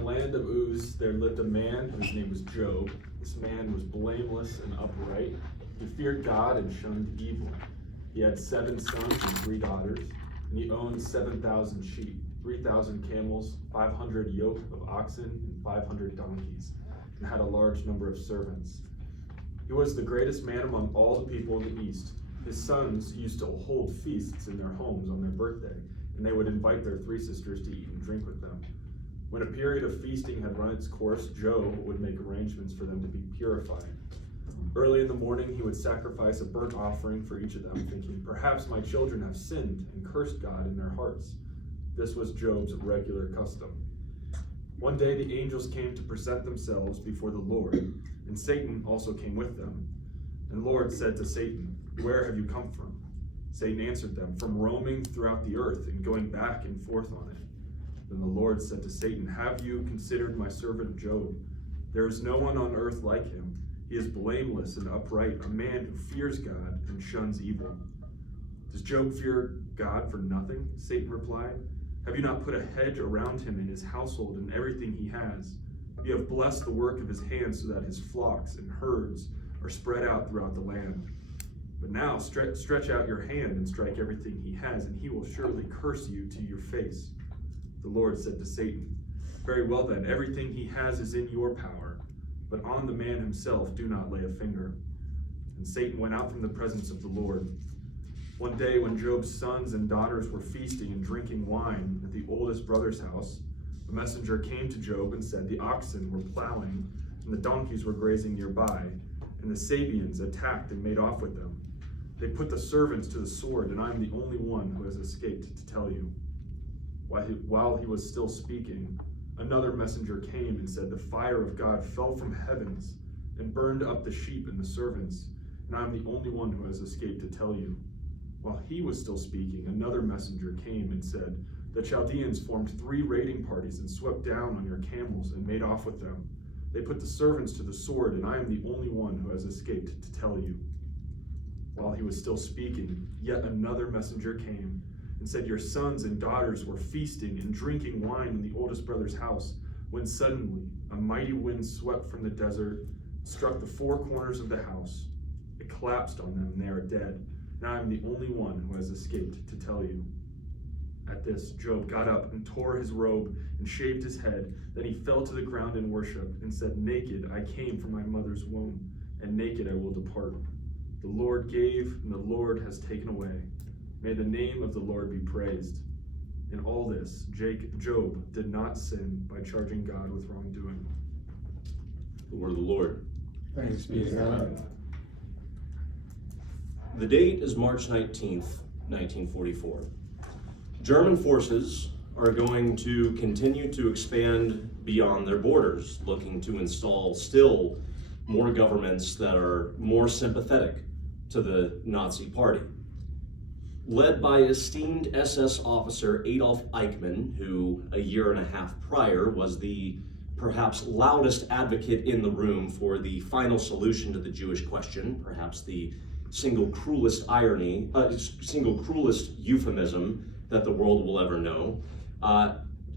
the land of Uz, there lived a man whose name was Job. This man was blameless and upright. He feared God and shunned evil. He had 7 sons and 3 daughters, and he owned 7,000 sheep, 3,000 camels, 500 yoke of oxen, and 500 donkeys, and had a large number of servants. He was the greatest man among all the people in the East. His sons used to hold feasts in their homes on their birthday, and they would invite their 3 sisters to eat and drink with them. When a period of feasting had run its course, Job would make arrangements for them to be purified. Early in the morning, he would sacrifice a burnt offering for each of them, thinking, "Perhaps my children have sinned and cursed God in their hearts." This was Job's regular custom. One day the angels came to present themselves before the Lord, and Satan also came with them. And the Lord said to Satan, "Where have you come from?" Satan answered them, "From roaming throughout the earth and going back and forth on it." Then the Lord said to Satan, "Have you considered my servant Job? There is no one on earth like him. He is blameless and upright, a man who fears God and shuns evil." "Does Job fear God for nothing?" Satan replied. "Have you not put a hedge around him and his household and everything he has? You have blessed the work of his hands so that his flocks and herds are spread out throughout the land. But now stretch out your hand and strike everything he has, and he will surely curse you to your face." The Lord said to Satan, "Very well then, everything he has is in your power, but on the man himself do not lay a finger." And Satan went out from the presence of the Lord. One day when Job's sons and daughters were feasting and drinking wine at the oldest brother's house, a messenger came to Job and said, "The oxen were plowing and the donkeys were grazing nearby, and the Sabeans attacked and made off with them. They put the servants to the sword, and I am the only one who has escaped to tell you." While he was still speaking, another messenger came and said, "The fire of God fell from heavens and burned up the sheep and the servants, and I am the only one who has escaped to tell you." While he was still speaking, another messenger came and said, "The Chaldeans formed 3 raiding parties and swept down on your camels and made off with them. They put the servants to the sword, and I am the only one who has escaped to tell you." While he was still speaking, yet another messenger came and said, "Your sons and daughters were feasting and drinking wine in the oldest brother's house, when suddenly a mighty wind swept from the desert, struck the 4 corners of the house. It collapsed on them, and they are dead. Now I am the only one who has escaped to tell you." At this, Job got up and tore his robe and shaved his head. Then he fell to the ground in worship and said, "Naked I came from my mother's womb, and naked I will depart. The Lord gave, and the Lord has taken away. May the name of the Lord be praised." In all this, Job did not sin by charging God with wrongdoing. The word of the Lord. Thanks be to God. The date is March 19th, 1944. German forces are going to continue to expand beyond their borders, looking to install still more governments that are more sympathetic to the Nazi Party. Led by esteemed SS officer Adolf Eichmann, who a year and a half prior was the perhaps loudest advocate in the room for the final solution to the Jewish question, perhaps the single cruelest euphemism that the world will ever know.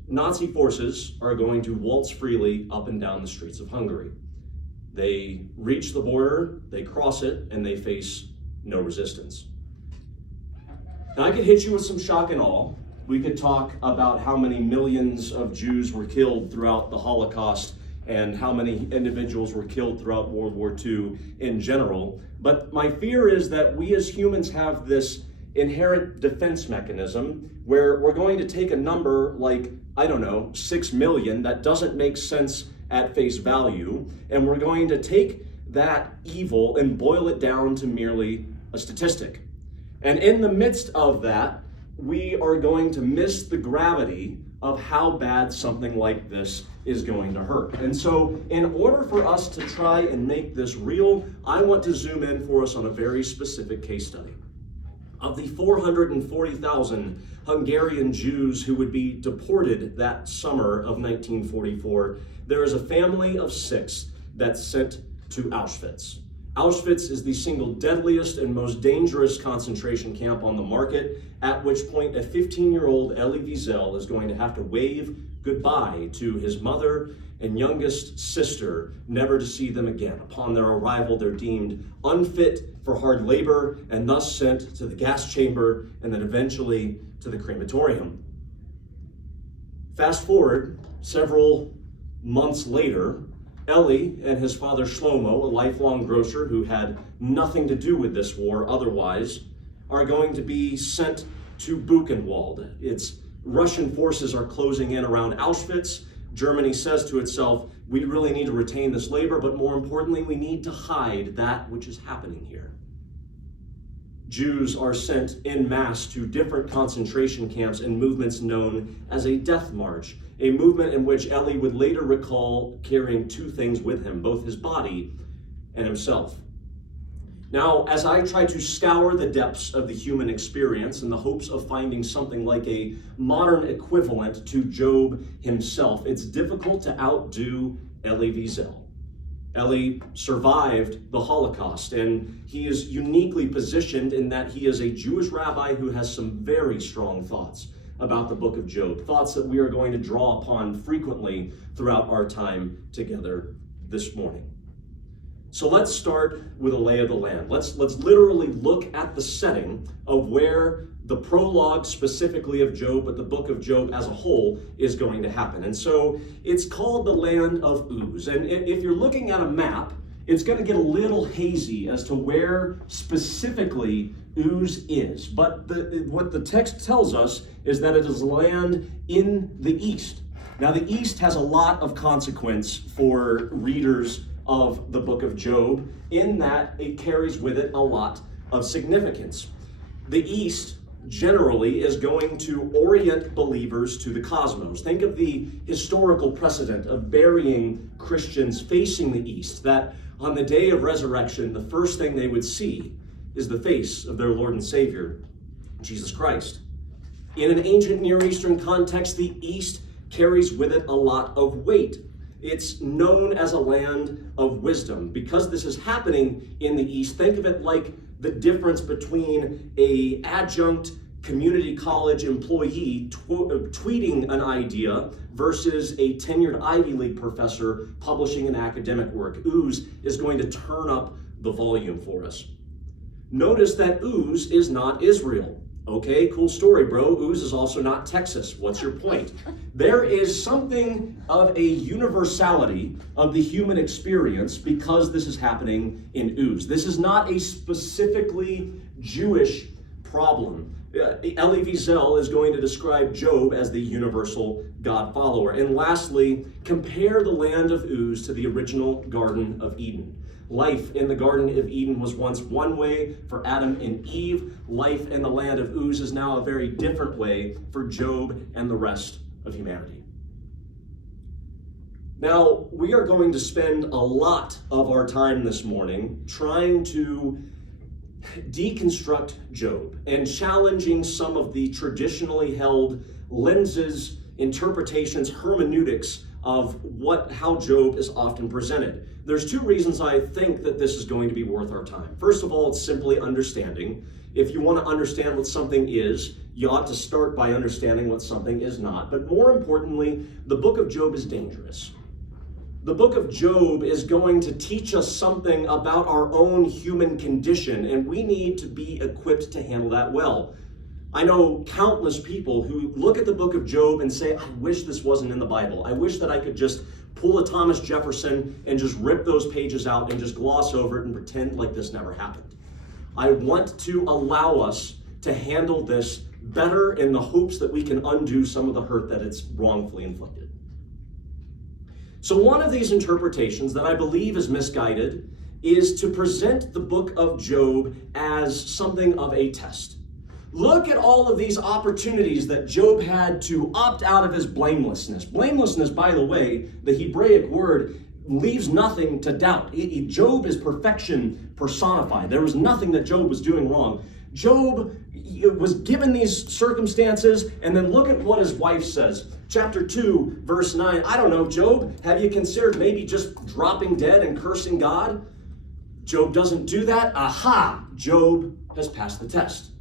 Nazi forces are going to waltz freely up and down the streets of Hungary. They reach the border, they cross it, and they face no resistance. Now, I could hit you with some shock and awe. We could talk about how many millions of Jews were killed throughout the Holocaust and how many individuals were killed throughout World War II in general. But my fear is that we as humans have this inherent defense mechanism where we're going to take a number like, 6 million, that doesn't make sense at face value, and we're going to take that evil and boil it down to merely a statistic. And in the midst of that, we are going to miss the gravity of how bad something like this is going to hurt. And so in order for us to try and make this real, I want to zoom in for us on a very specific case study. Of the 440,000 Hungarian Jews who would be deported that summer of 1944, there is a family of 6 that's sent to Auschwitz. Auschwitz is the single deadliest and most dangerous concentration camp on the market, at which point a 15-year-old Elie Wiesel is going to have to wave goodbye to his mother and youngest sister, never to see them again. Upon their arrival, they're deemed unfit for hard labor and thus sent to the gas chamber and then eventually to the crematorium. Fast forward several months later, Eli and his father Shlomo, a lifelong grocer who had nothing to do with this war otherwise, are going to be sent to Buchenwald. Its Russian forces are closing in around Auschwitz. Germany says to itself, we really need to retain this labor, but more importantly, we need to hide that which is happening here. Jews are sent en masse to different concentration camps and movements known as a death march, a movement in which Eli would later recall carrying two things with him, both his body and himself. Now, as I try to scour the depths of the human experience in the hopes of finding something like a modern equivalent to Job himself, it's difficult to outdo Elie Wiesel. Eli survived the Holocaust, and he is uniquely positioned in that he is a Jewish rabbi who has some very strong thoughts about the book of Job, thoughts that we are going to draw upon frequently throughout our time together this morning. So let's start with a lay of the land. Let's literally look at the setting of where the prologue specifically of Job, but the book of Job as a whole is going to happen. And so it's called the land of Uz. And if you're looking at a map, it's going to get a little hazy as to where specifically Uz is. But what the text tells us is that it is land in the east. Now, the east has a lot of consequence for readers of the book of Job, in that it carries with it a lot of significance. The east generally is going to orient believers to the cosmos. Think of the historical precedent of burying Christians facing the east, that on the day of resurrection, the first thing they would see is the face of their Lord and Savior, Jesus Christ. In an ancient Near Eastern context, the east carries with it a lot of weight. It's known as a land of wisdom. Because this is happening in the East, think of it like the difference between an adjunct community college employee tweeting an idea versus a tenured Ivy League professor publishing an academic work. Uz is going to turn up the volume for us. Notice that Uz is not Israel. Okay, cool story, bro. Uz is also not Texas. What's your point? There is something of a universality of the human experience because this is happening in Uz. This is not a specifically Jewish problem. Elie Wiesel is going to describe Job as the universal God follower. And lastly, compare the land of Uz to the original Garden of Eden. Life in the Garden of Eden was once one way for Adam and Eve. Life in the land of Uz is now a very different way for Job and the rest of humanity. Now, we are going to spend a lot of our time this morning trying to deconstruct Job and challenging some of the traditionally held lenses, interpretations, hermeneutics of how Job is often presented. There's two reasons I think that this is going to be worth our time. First of all, it's simply understanding. If you want to understand what something is, you ought to start by understanding what something is not. But more importantly, the book of Job is dangerous. The book of Job is going to teach us something about our own human condition, and we need to be equipped to handle that well. I know countless people who look at the book of Job and say, I wish this wasn't in the Bible. I wish that I could just pull a Thomas Jefferson and just rip those pages out and just gloss over it and pretend like this never happened. I want to allow us to handle this better in the hopes that we can undo some of the hurt that it's wrongfully inflicted. So one of these interpretations that I believe is misguided is to present the book of Job as something of a test. Look at all of these opportunities that Job had to opt out of his blamelessness. Blamelessness, by the way, the Hebraic word leaves nothing to doubt. Job is perfection personified. There was nothing that Job was doing wrong. Job was given these circumstances, and then look at what his wife says. Chapter 2, verse 9, I don't know, Job, have you considered maybe just dropping dead and cursing God? Job doesn't do that. Aha! Job has passed the test.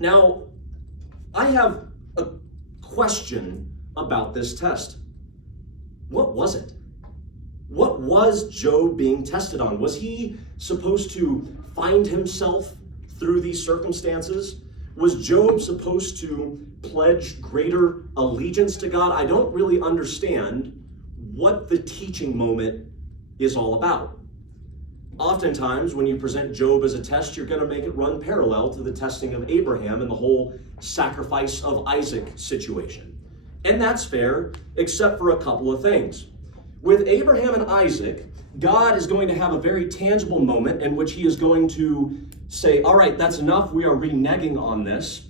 Now, I have a question about this test. What was it? What was Job being tested on? Was he supposed to find himself through these circumstances? Was Job supposed to pledge greater allegiance to God? I don't really understand what the teaching moment is all about. Oftentimes, when you present Job as a test, you're going to make it run parallel to the testing of Abraham and the whole sacrifice of Isaac situation. And that's fair, except for a couple of things. With Abraham and Isaac, God is going to have a very tangible moment in which he is going to say, all right, that's enough. We are reneging on this.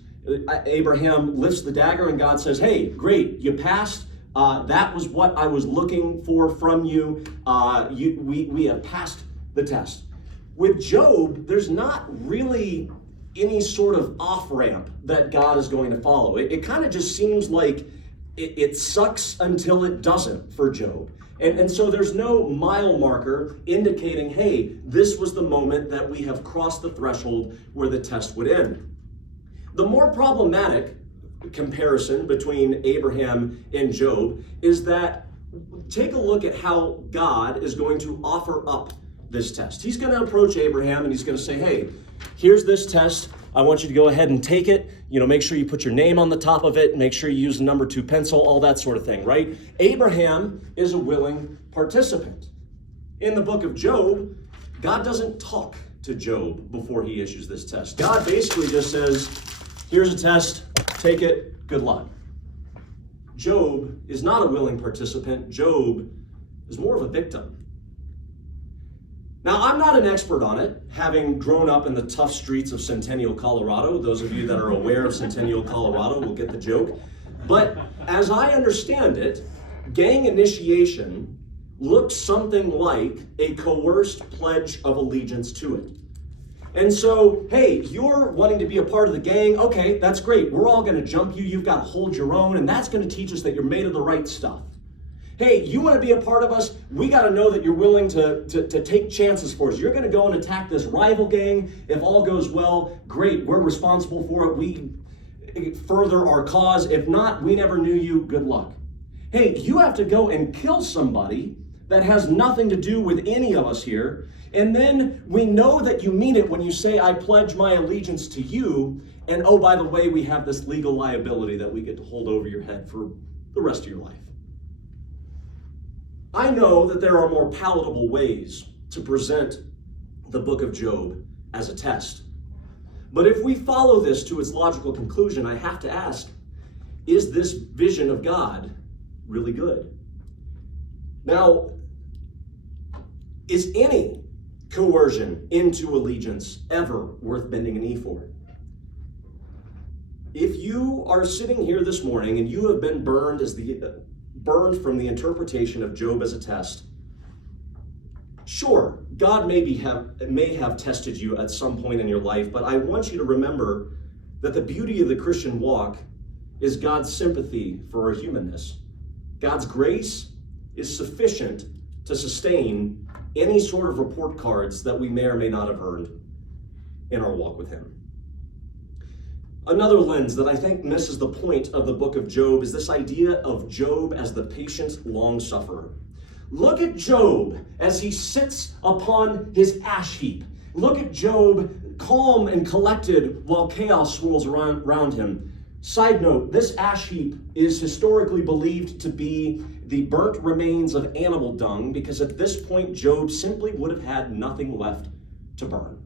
Abraham lifts the dagger and God says, hey, great, you passed. That was what I was looking for from you. We have passed the test. With Job, there's not really any sort of off-ramp that God is going to follow. It kind of just seems like it sucks until it doesn't for Job. And so there's no mile marker indicating, hey, this was the moment that we have crossed the threshold where the test would end. The more problematic comparison between Abraham and Job is that take a look at how God is going to offer up this test. He's going to approach Abraham and he's going to say, hey, here's this test. I want you to go ahead and take it. Make sure you put your name on the top of it. Make sure you use the number 2 pencil, all that sort of thing, right? Abraham is a willing participant. In the book of Job, God doesn't talk to Job before he issues this test. God basically just says, here's a test, take it, good luck. Job is not a willing participant. Job is more of a victim. Now, I'm not an expert on it, having grown up in the tough streets of Centennial, Colorado. Those of you that are aware of Centennial, Colorado will get the joke. But as I understand it, gang initiation looks something like a coerced pledge of allegiance to it. And so, hey, you're wanting to be a part of the gang. Okay, that's great. We're all going to jump you. You've got to hold your own, and that's going to teach us that you're made of the right stuff. Hey, you want to be a part of us? We got to know that you're willing to take chances for us. You're going to go and attack this rival gang. If all goes well, great. We're responsible for it. We further our cause. If not, we never knew you. Good luck. Hey, you have to go and kill somebody that has nothing to do with any of us here. And then we know that you mean it when you say, I pledge my allegiance to you. And oh, by the way, we have this legal liability that we get to hold over your head for the rest of your life. I know that there are more palatable ways to present the book of Job as a test. But if we follow this to its logical conclusion, I have to ask, is this vision of God really good? Now, is any coercion into allegiance ever worth bending a knee for? If you are sitting here this morning and you have been burned from the interpretation of Job as a test, sure, God may have tested you at some point in your life, but I want you to remember that the beauty of the Christian walk is God's sympathy for our humanness. God's grace is sufficient to sustain any sort of report cards that we may or may not have earned in our walk with Him. Another lens that I think misses the point of the book of Job is this idea of Job as the patient long-sufferer. Look at Job as he sits upon his ash heap. Look at Job calm and collected while chaos swirls around him. Side note, this ash heap is historically believed to be the burnt remains of animal dung because at this point Job simply would have had nothing left to burn.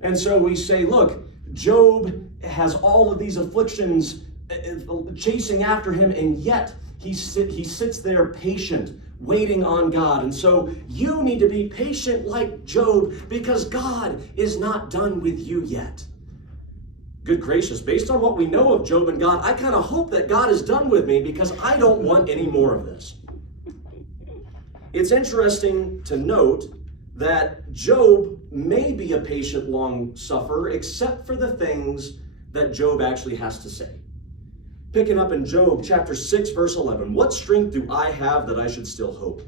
And so we say, look, Job has all of these afflictions chasing after him, and yet he sits there patient, waiting on God. And so you need to be patient like Job because God is not done with you yet. Good gracious, based on what we know of Job and God, I kind of hope that God is done with me because I don't want any more of this. It's interesting to note that Job may be a patient long sufferer, except for the things that Job actually has to say. Picking up in Job chapter 6, verse 11, what strength do I have that I should still hope?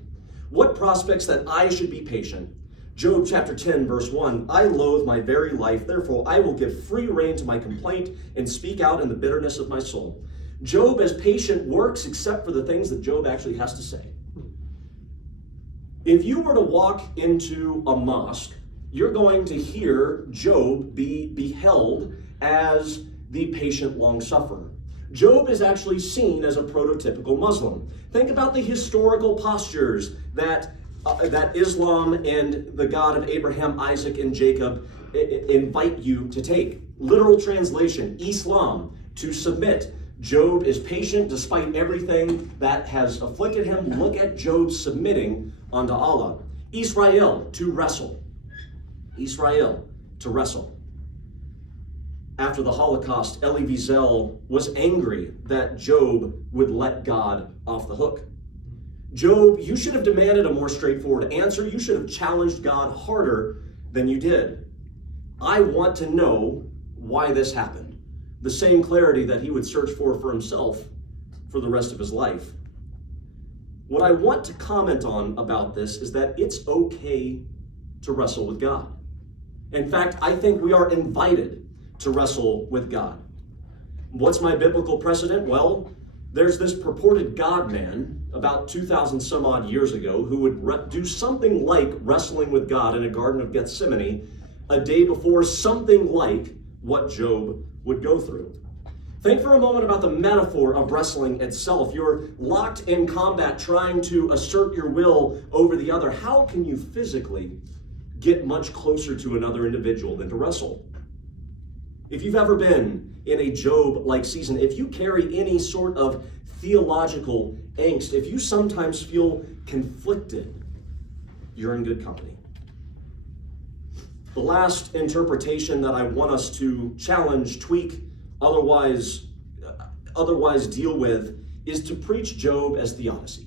What prospects that I should be patient? Job chapter 10, verse 1, I loathe my very life, therefore I will give free rein to my complaint and speak out in the bitterness of my soul. Job, as patient, works except for the things that Job actually has to say. If you were to walk into a mosque, you're going to hear Job be beheld as the patient long-sufferer. Job is actually seen as a prototypical Muslim. Think about the historical postures that Islam and the God of Abraham, Isaac, and Jacob invite you to take. Literal translation, Islam, to submit. Job is patient despite everything that has afflicted him. Look at Job submitting unto Allah. Israel, to wrestle. Israel, to wrestle. After the Holocaust, Elie Wiesel was angry that Job would let God off the hook. Job, you should have demanded a more straightforward answer. You should have challenged God harder than you did. I want to know why this happened. The same clarity that he would search for himself for the rest of his life. What I want to comment on about this is that it's okay to wrestle with God. In fact, I think we are invited to wrestle with God. What's my biblical precedent? Well, there's this purported God-man about 2,000 some odd years ago who would do something like wrestling with God in a Garden of Gethsemane a day before something like what Job would go through. Think for a moment about the metaphor of wrestling itself. You're locked in combat trying to assert your will over the other. How can you physically get much closer to another individual than to wrestle? If you've ever been in a Job-like season, if you carry any sort of theological angst, if you sometimes feel conflicted, you're in good company. The last interpretation that I want us to challenge, tweak, otherwise deal with is to preach Job as theodicy.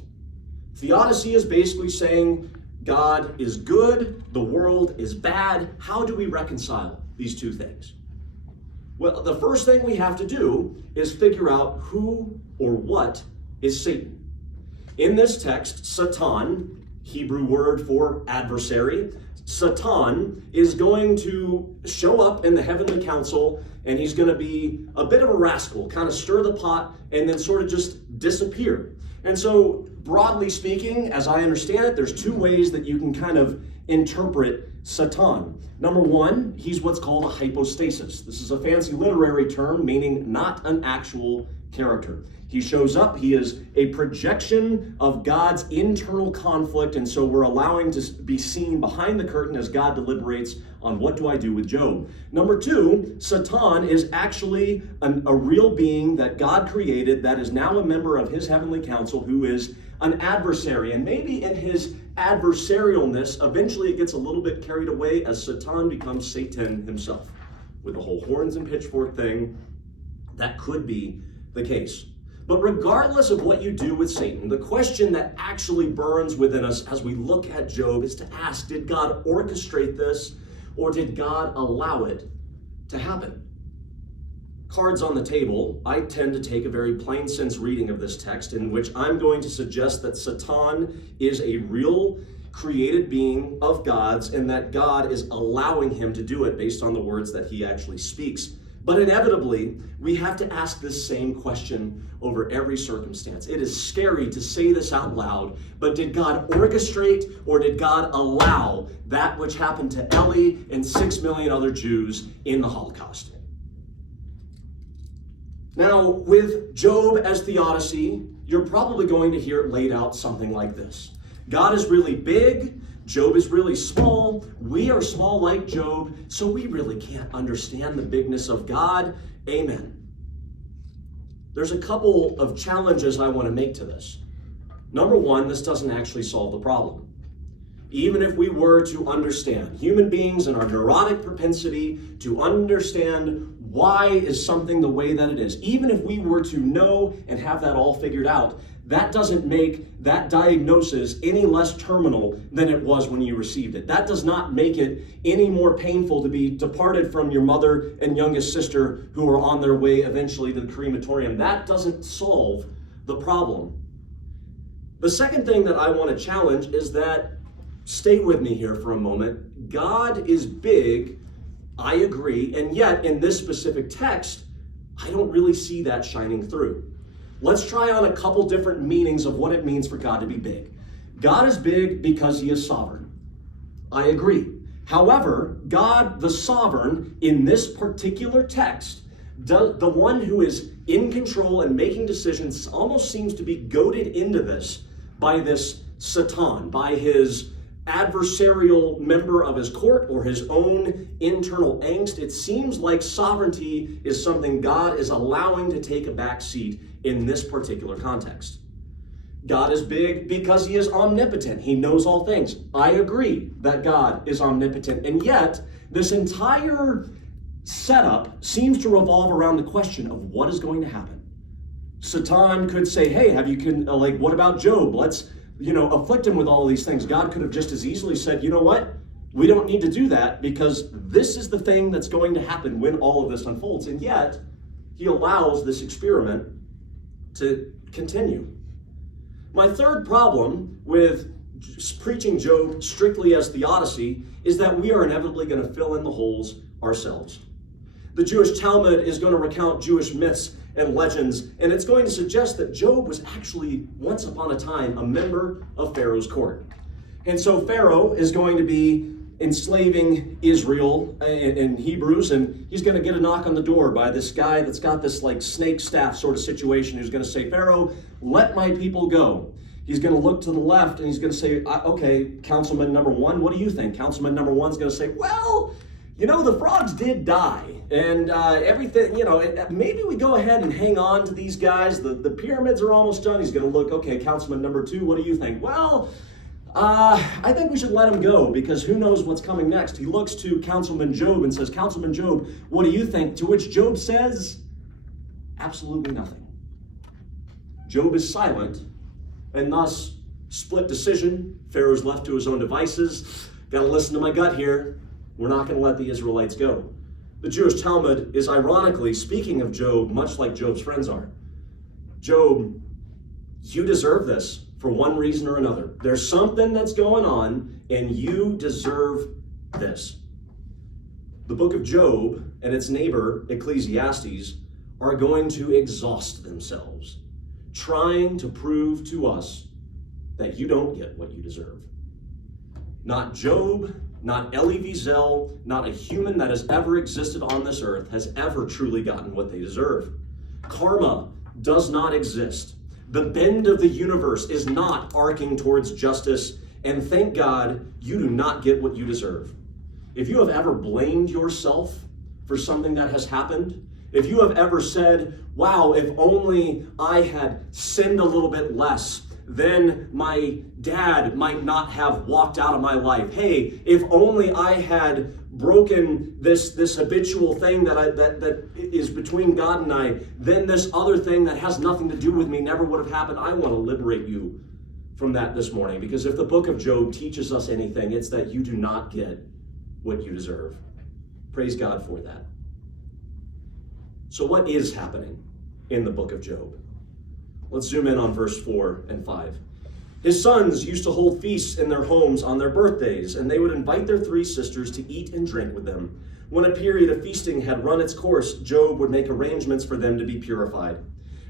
Theodicy is basically saying God is good, the world is bad. How do we reconcile these two things? Well, the first thing we have to do is figure out who or what is Satan. In this text, Satan, Hebrew word for adversary, Satan is going to show up in the heavenly council, and he's going to be a bit of a rascal, kind of stir the pot, and then sort of just disappear. And so, broadly speaking, as I understand it, there's two ways that you can kind of interpret Satan. Number one, he's what's called a hypostasis. This is a fancy literary term meaning not an actual character. He shows up, he is a projection of God's internal conflict, and so we're allowing to be seen behind the curtain as God deliberates on what do I do with Job. Number two, Satan is actually a real being that God created that is now a member of his heavenly council who is an adversary. And maybe in his adversarialness, eventually it gets a little bit carried away as Satan becomes Satan himself. With the whole horns and pitchfork thing, that could be the case. But regardless of what you do with Satan, the question that actually burns within us as we look at Job is to ask, did God orchestrate this, or did God allow it to happen? Cards on the table, I tend to take a very plain sense reading of this text in which I'm going to suggest that Satan is a real created being of God's and that God is allowing him to do it based on the words that he actually speaks. But inevitably, we have to ask this same question over every circumstance. It is scary to say this out loud, but did God orchestrate or did God allow that which happened to Elie and 6 million other Jews in the Holocaust? Now, with Job as theodicy, you're probably going to hear it laid out something like this. God is really big. Job is really small. We are small like Job, so we really can't understand the bigness of God. Amen. There's a couple of challenges I want to make to this. Number one, this doesn't actually solve the problem. Even if we were to understand human beings and our neurotic propensity to understand why is something the way that it is, even if we were to know and have that all figured out, that doesn't make that diagnosis any less terminal than it was when you received it. That does not make it any more painful to be departed from your mother and youngest sister who are on their way eventually to the crematorium. That doesn't solve the problem. The second thing that I want to challenge is that, stay with me here for a moment, God is big, I agree, and yet in this specific text, I don't really see that shining through. let's try on a couple different meanings of what it means for God to be big. God is big because he is sovereign. I agree. However, God the sovereign in this particular text, the one who is in control and making decisions, almost seems to be goaded into this by this Satan, by his adversarial member of his court or his own internal angst. It seems like sovereignty is something God is allowing to take a back seat in this particular context. God is big because he is omnipotent. He knows all things. I agree that God is omnipotent. And yet, this entire setup seems to revolve around the question of what is going to happen. Satan could say, hey, what about Job? Let's, afflict him with all these things. God could have just as easily said, you know what? We don't need to do that because this is the thing that's going to happen when all of this unfolds. And yet, he allows this experiment to continue. My third problem with preaching Job strictly as theodicy is that we are inevitably going to fill in the holes ourselves. The Jewish Talmud is going to recount Jewish myths and legends, and it's going to suggest that Job was actually, once upon a time, a member of Pharaoh's court. And so Pharaoh is going to be enslaving Israel and Hebrews, and he's going to get a knock on the door by this guy that's got this snake staff sort of situation who's going to say, Pharaoh, let my people go. He's going to look to the left and he's going to say, okay, councilman number one, what do you think? Councilman number one's going to say, well, the frogs did die and everything, maybe we go ahead and hang on to these guys. The pyramids are almost done. He's going to look, okay, councilman number two, what do you think? Well, I think we should let him go because who knows what's coming next. He looks to Councilman Job and says, Councilman Job, what do you think? To which Job says, absolutely nothing. Job is silent, and thus, split decision. Pharaoh's left to his own devices. Got to listen to my gut here. We're not going to let the Israelites go. The Jewish Talmud is ironically speaking of Job much like Job's friends are. Job, you deserve this for one reason or another. There's something that's going on, and you deserve this. The book of Job and its neighbor, Ecclesiastes, are going to exhaust themselves, trying to prove to us that you don't get what you deserve. Not Job, not Elie Wiesel, not a human that has ever existed on this earth has ever truly gotten what they deserve. Karma does not exist. The bend of the universe is not arcing towards justice, and thank God you do not get what you deserve. If you have ever blamed yourself for something that has happened, if you have ever said, wow, if only I had sinned a little bit less, then my dad might not have walked out of my life. Hey, if only I had broken this habitual thing that is between God and I, then this other thing that has nothing to do with me never would have happened. I want to liberate you from that this morning, because if the book of Job teaches us anything, it's that you do not get what you deserve. Praise God for that. So what is happening in the book of Job? Let's zoom in on verse 4 and 5. His sons used to hold feasts in their homes on their birthdays, and they would invite their three sisters to eat and drink with them. When a period of feasting had run its course, Job would make arrangements for them to be purified.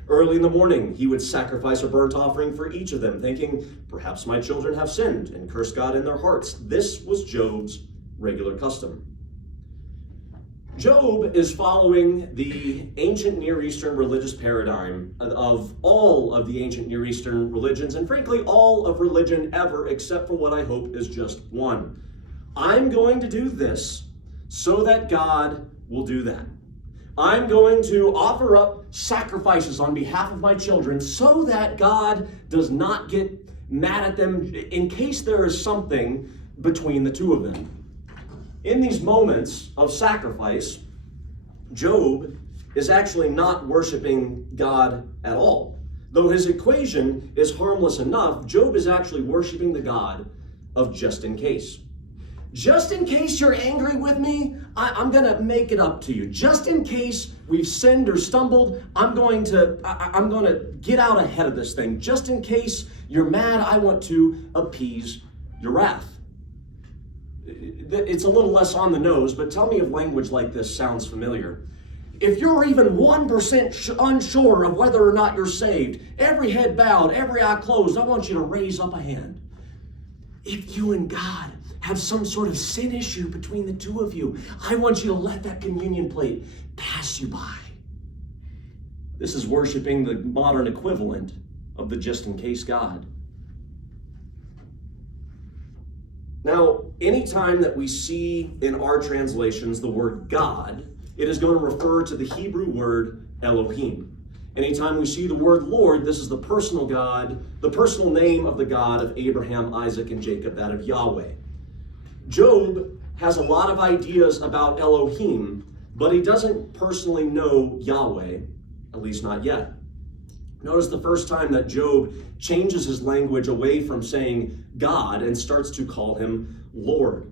Early in the morning, he would sacrifice a burnt offering for each of them, thinking, perhaps my children have sinned and cursed God in their hearts. This was Job's regular custom. Job is following the ancient Near Eastern religious paradigm of all of the ancient Near Eastern religions, and frankly, all of religion ever, except for what I hope is just one. I'm going to do this so that God will do that. I'm going to offer up sacrifices on behalf of my children so that God does not get mad at them in case there is something between the two of them. In these moments of sacrifice, Job is actually not worshiping God at all. Though his equation is harmless enough, Job is actually worshiping the God of just in case. Just in case you're angry with me, I'm going to make it up to you. Just in case we've sinned or stumbled, I'm going to get out ahead of this thing. Just in case you're mad, I want to appease your wrath. It's a little less on the nose, but tell me if language like this sounds familiar. If you're even 1% unsure of whether or not you're saved, every head bowed, every eye closed, I want you to raise up a hand. If you and God have some sort of sin issue between the two of you, I want you to let that communion plate pass you by. This is worshiping the modern equivalent of the just in case God. Now, anytime that we see in our translations the word God, it is going to refer to the Hebrew word Elohim. Anytime we see the word Lord, this is the personal God, the personal name of the God of Abraham, Isaac, and Jacob, that of Yahweh. Job has a lot of ideas about Elohim, but he doesn't personally know Yahweh, at least not yet. Notice the first time that Job changes his language away from saying God and starts to call him Lord.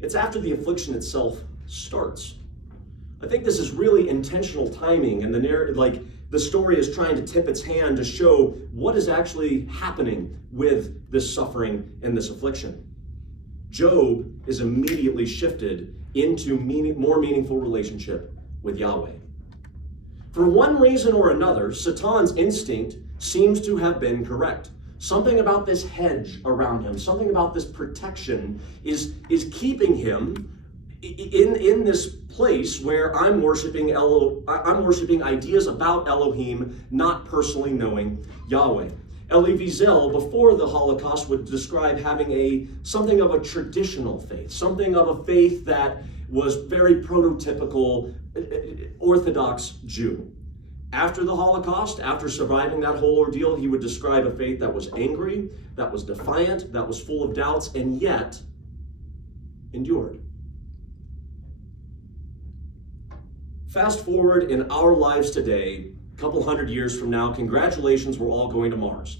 It's after the affliction itself starts. I think this is really intentional timing, and the story is trying to tip its hand to show what is actually happening with this suffering and this affliction. Job is immediately shifted into more meaningful relationship with Yahweh. For one reason or another, Satan's instinct seems to have been correct. Something about this hedge around him, something about this protection is keeping him in this place where I'm worshiping ideas about Elohim, not personally knowing Yahweh. Elie Wiesel, before the Holocaust, would describe having something of a traditional faith, something of a faith that was very prototypical Orthodox Jew. After the Holocaust, after surviving that whole ordeal, he would describe a faith that was angry, that was defiant, that was full of doubts, and yet endured. Fast forward in our lives today, a couple hundred years from now, congratulations, we're all going to Mars.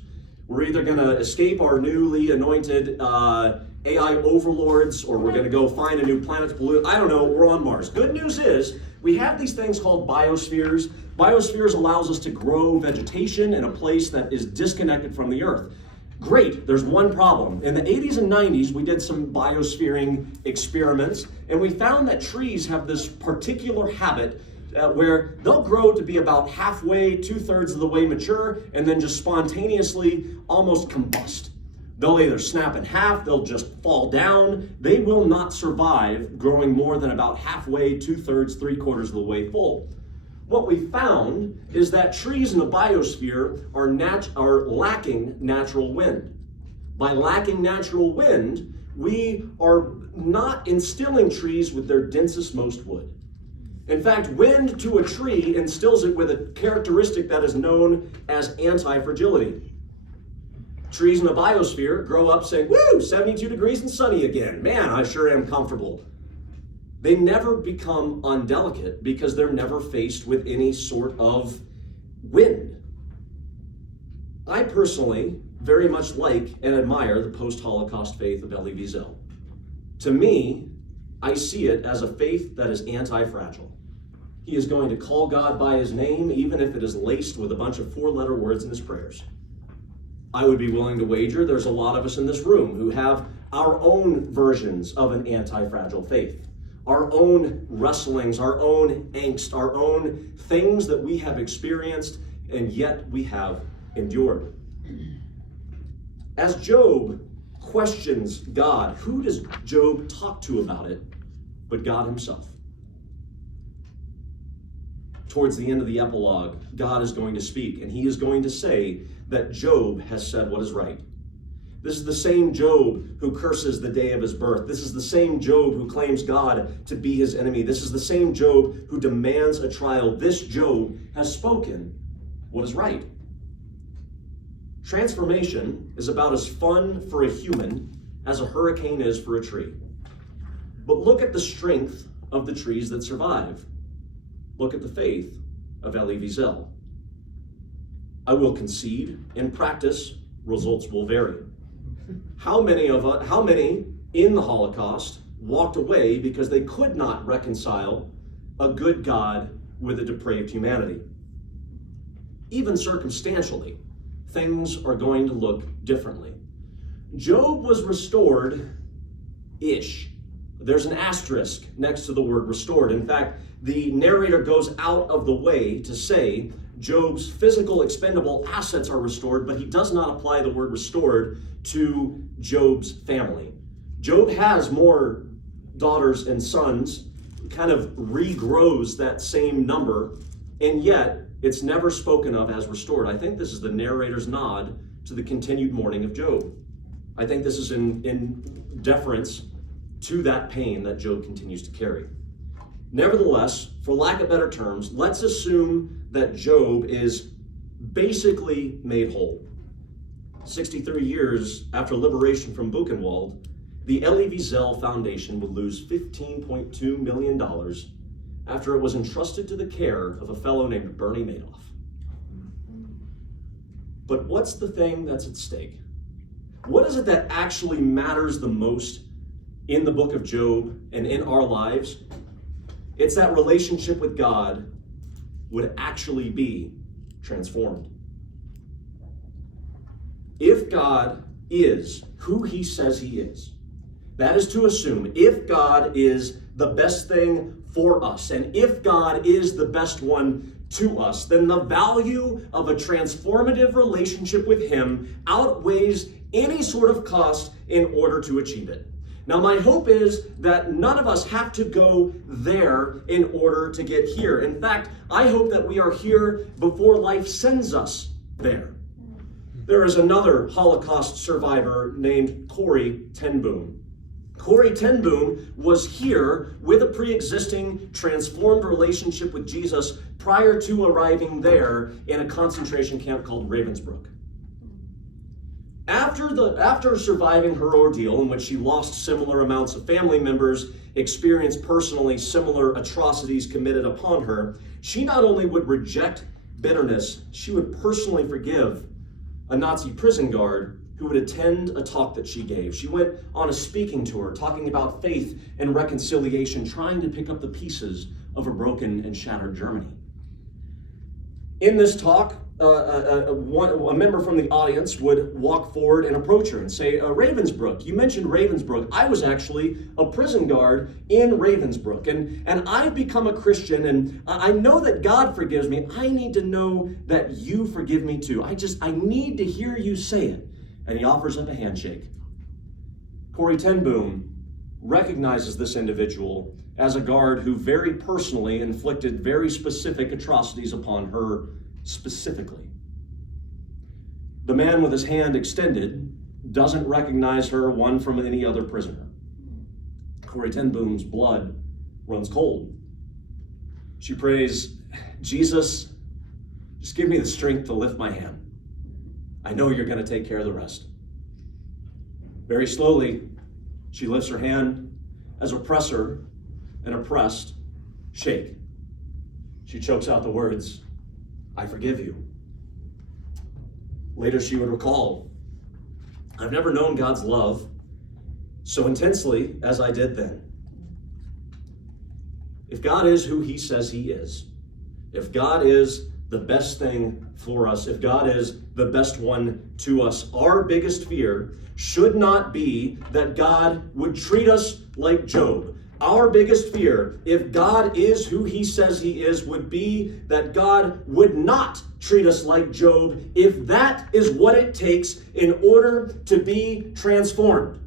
We're either going to escape our newly anointed AI overlords, or we're going to go find a new planet to pollute. I don't know, we're on Mars. Good news is, we have these things called biospheres. Biospheres allows us to grow vegetation in a place that is disconnected from the Earth. Great, there's one problem. In the 80s and 90s, we did some biosphering experiments, and we found that trees have this particular habit where they'll grow to be about halfway, 2/3 of the way mature, and then just spontaneously almost combust. They'll either snap in half, they'll just fall down. They will not survive growing more than about halfway, 2/3, 3/4 of the way full. What we found is that trees in the biosphere are lacking natural wind. By lacking natural wind, we are not instilling trees with their densest, most wood. In fact, wind to a tree instills it with a characteristic that is known as anti-fragility. Trees in the biosphere grow up saying, woo, 72 degrees and sunny again. Man, I sure am comfortable. They never become undelicate because they're never faced with any sort of wind. I personally very much like and admire the post-Holocaust faith of Elie Wiesel. To me, I see it as a faith that is anti-fragile. He is going to call God by his name, even if it is laced with a bunch of 4-letter words in his prayers. I would be willing to wager there's a lot of us in this room who have our own versions of an anti-fragile faith, our own wrestlings, our own angst, our own things that we have experienced and yet we have endured. As Job questions God, who does Job talk to about it but God himself? Towards the end of the epilogue, God is going to speak, and he is going to say that Job has said what is right. This is the same Job who curses the day of his birth. This is the same Job who claims God to be his enemy. This is the same Job who demands a trial. This Job has spoken what is right. Transformation is about as fun for a human as a hurricane is for a tree. But look at the strength of the trees that survive. Look at the faith of Elie Wiesel. I will concede, in practice, results will vary. How many in the Holocaust walked away because they could not reconcile a good God with a depraved humanity? Even circumstantially, things are going to look differently. Job was restored-ish. There's an asterisk next to the word restored. In fact, the narrator goes out of the way to say Job's physical expendable assets are restored, but he does not apply the word restored to Job's family. Job has more daughters and sons, kind of regrows that same number, and yet it's never spoken of as restored. I think this is the narrator's nod to the continued mourning of Job. I think this is in deference to that pain that Job continues to carry. Nevertheless, for lack of better terms, let's assume that Job is basically made whole. 63 years after liberation from Buchenwald, the Elie Wiesel Foundation would lose $15.2 million after it was entrusted to the care of a fellow named Bernie Madoff. But what's the thing that's at stake? What is it that actually matters the most in the book of Job and in our lives? It's that relationship with God would actually be transformed. If God is who he says he is, that is to assume if God is the best thing for us, and if God is the best one to us, then the value of a transformative relationship with him outweighs any sort of cost in order to achieve it. Now, my hope is that none of us have to go there in order to get here. In fact, I hope that we are here before life sends us there. There is another Holocaust survivor named Corrie ten Boom. Corrie ten Boom was here with a pre-existing transformed relationship with Jesus prior to arriving there in a concentration camp called Ravensbrück. After surviving her ordeal, in which she lost similar amounts of family members, experienced personally similar atrocities committed upon her, she not only would reject bitterness, she would personally forgive a Nazi prison guard who would attend a talk that she gave. She went on a speaking tour talking about faith and reconciliation, trying to pick up the pieces of a broken and shattered Germany. In this talk, a member from the audience would walk forward and approach her and say, Ravensbrück, you mentioned Ravensbrück. I was actually a prison guard in Ravensbrück, and I've become a Christian, and I know that God forgives me. I need to know that you forgive me too. I need to hear you say it. And he offers up a handshake. Corrie ten Boom recognizes this individual as a guard who very personally inflicted very specific atrocities upon her specifically. The man with his hand extended doesn't recognize her one from any other prisoner. Corrie ten Boom's blood runs cold. She prays, Jesus, just give me the strength to lift my hand. I know you're going to take care of the rest. Very slowly, she lifts her hand as oppressor and oppressed shake. She chokes out the words, I forgive you. Later, she would recall, I've never known God's love so intensely as I did then. If God is who he says he is, if God is the best thing for us, if God is the best one to us, our biggest fear should not be that God would treat us like Job. Our biggest fear, if God is who he says he is, would be that God would not treat us like Job if that is what it takes in order to be transformed.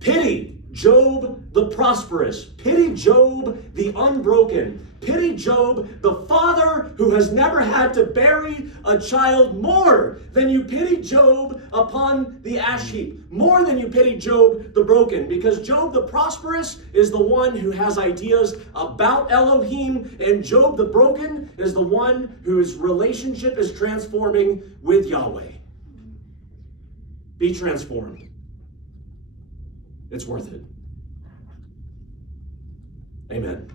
Pity Job the prosperous. Pity Job the unbroken. Pity Job, the father who has never had to bury a child, more than you pity Job upon the ash heap, more than you pity Job the broken, because Job the prosperous is the one who has ideas about Elohim, and Job the broken is the one whose relationship is transforming with Yahweh. Be transformed. It's worth it. Amen.